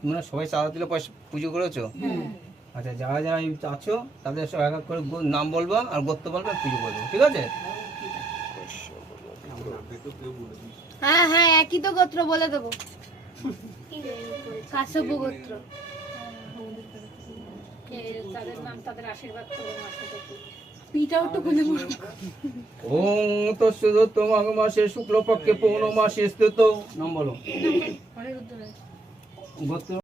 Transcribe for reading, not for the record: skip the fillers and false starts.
তোমরা সবাই চাঁদা দিলে পয়সা পুজো করেছো? আচ্ছা, যারা যারা আছো তাদের সব এক এক করে নাম বলবা আর গোত্র বলবা, পুজো করবো, ঠিক আছে? হ্যাঁ হ্যাঁ, একই তো গোত্র বলে দেবো, কাশ্যপ গোত্র। তাদের নাম, তাদের আশীর্বাদ ওম তস্যুতোমাঘ মাসে শুক্লপক্ষে পৌর্ণমাসে স্থিত। নাম বলো। গোত্র